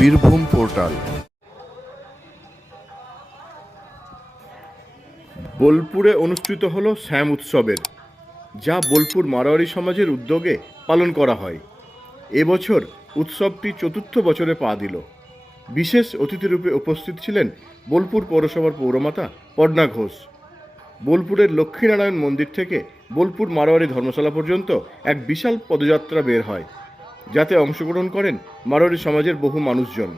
Birbhum portal. বোলপুরে অনুষ্ঠিত হল শ্যাম উৎসবের, যা বোলপুর মারোয়ারি সমাজের উদ্যোগে পালন করা হয়। এবছর উৎসবটি চতুর্থ বছরে পা দিল। বিশেষ অতিথিরূপে উপস্থিত ছিলেন বোলপুর পৌরসভার পৌরমাতা পদ্মা ঘোষ। বোলপুরের লক্ষ্মীনারায়ণ মন্দির থেকে বোলপুর মারোয়ারি ধর্মশালা পর্যন্ত এক বিশাল পদযাত্রা বের হয়। যাতে অংশগ্রহণ করেন মারোয়ারি সমাজের বহু মানুষজন।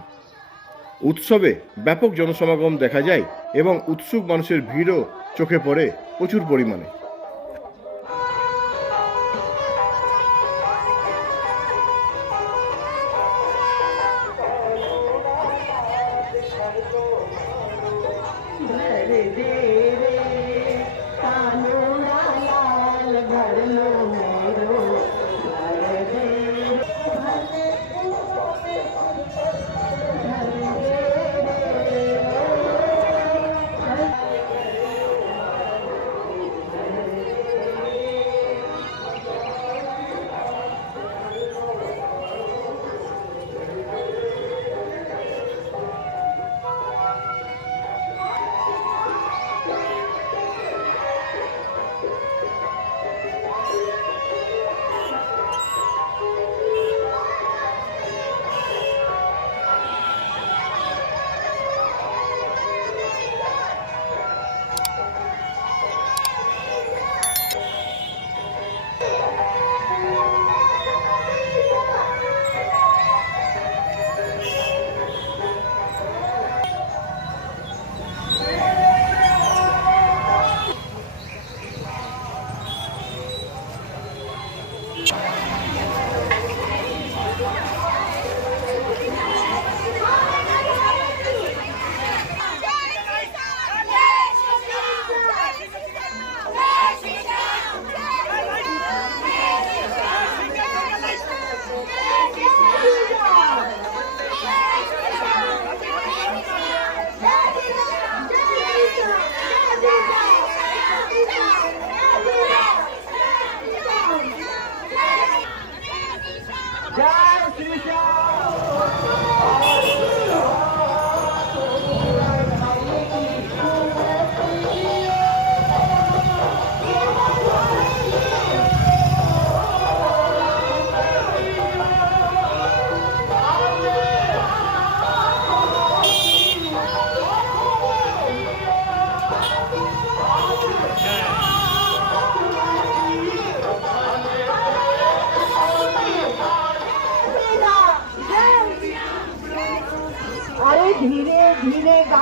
উৎসবে ব্যাপক জনসমাগম দেখা যায় এবং উৎসুক মানুষের ভিড়ও চোখে পড়ে প্রচুর পরিমাণে।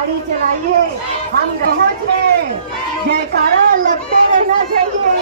गाड़ी चलाइए। हम पहुँच। रहे हैं जयकारा लगते रहना चाहिए।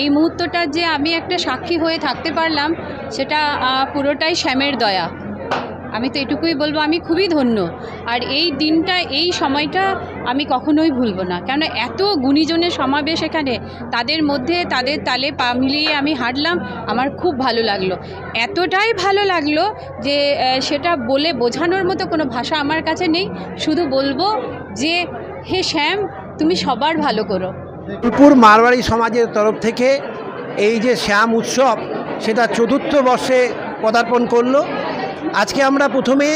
এই মুহূর্তটা যে আমি একটা সাক্ষী হয়ে থাকতে পারলাম, সেটা পুরোটাই শ্যামের দয়া। আমি তো এটুকুই বলব, আমি খুবই ধন্য। আর এই দিনটা, এই সময়টা আমি কখনোই ভুলবো না। কেন এত গুণীজনের সমাবেশ এখানে, তাদের মধ্যে, তাদের তালে পা মিলিয়ে আমি হাঁটলাম, আমার খুব ভালো লাগল। এতটাই ভালো লাগল যে সেটা বলে বোঝানোর মতো কোনো ভাষা আমার কাছে নেই। শুধু বলব যে, হে শ্যাম, তুমি সবার ভালো করো। বোলপুর মারওয়াড়ি সমাজের তরফ থেকে এই যে শ্যাম উৎসব, সেটা চতুর্থ বর্ষে পদার্পণ করল। আজকে আমরা প্রথমে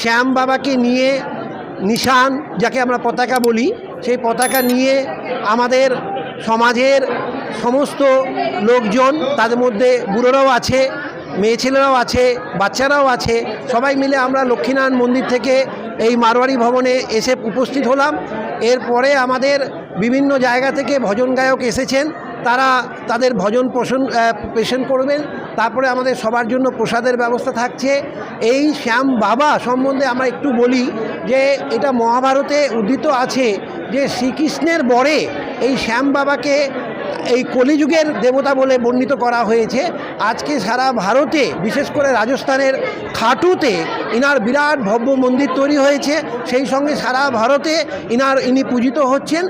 শ্যাম বাবাকে নিয়ে নিশান, যাকে আমরা পতাকা বলি, সেই পতাকা নিয়ে আমাদের সমাজের সমস্ত লোকজন, তাদের মধ্যে বুড়োরাও আছে, মেয়ে ছেলেরাও আছে, বাচ্চারাও আছে, সবাই মিলে আমরা লক্ষ্মীনারায়ণ মন্দির থেকে এই মারোয়ারি ভবনে এসে উপস্থিত হলাম। এরপরে আমাদের বিভিন্ন জায়গা থেকে ভজন গায়ক এসেছেন। তারা তাদের ভজন পোষণ পেশন করবেন। তারপরে আমাদের সবার জন্য প্রসাদের ব্যবস্থা থাকছে। এই শ্যাম বাবা সম্বন্ধে আমরা একটু বলি যে, এটা মহাভারতে উদ্ধৃত আছে যে শ্রীকৃষ্ণের বরে এই শ্যাম বাবাকে এই কলিযুগের দেবতা বলে বর্ণিত করা হয়েছে। আজকে সারা ভারতে, বিশেষ করে রাজস্থানের খাটুতে ইনার বিরাট ভব্য মন্দির তৈরি হয়েছে। সেই সঙ্গে সারা ভারতে ইনার, ইনি পূজিত হচ্ছেন।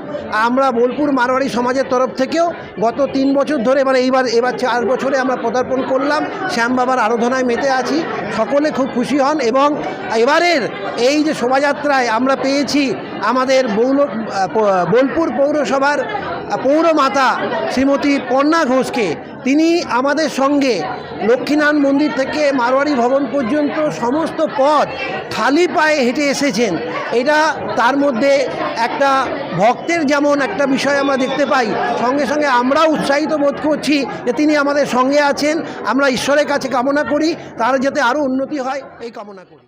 আমরা বোলপুর মারোয়াড়ি সমাজের তরফ থেকেও গত তিন বছর ধরে মানে এইবার, এবার চার বছরে আমরা পদার্পণ করলাম। শ্যাম বাবার আরাধনায় মেতে আছি। সকলে খুব খুশি হন এবং এবারের এই যে শোভাযাত্রায় আমরা পেয়েছি আমাদের বৌল বোলপুর পৌরসভার পৌরমাতা শ্রীমতী পর্ণা ঘোষকে, তিনি আমাদের সঙ্গে লক্ষ্মীনারায়ণ মন্দির থেকে মারোয়ারি ভবন পর্যন্ত সমস্ত পথ খালি পায়ে হেঁটে এসেছেন। এটা তার মধ্যে একটা ভক্তের যেমন একটা বিষয় আমরা দেখতে পাই, সঙ্গে সঙ্গে আমরাও উৎসাহিত বোধ করছি যে তিনি আমাদের সঙ্গে আছেন। আমরা ঈশ্বরের কাছে কামনা করি, তার যাতে আরও উন্নতি হয়, এই কামনা করি।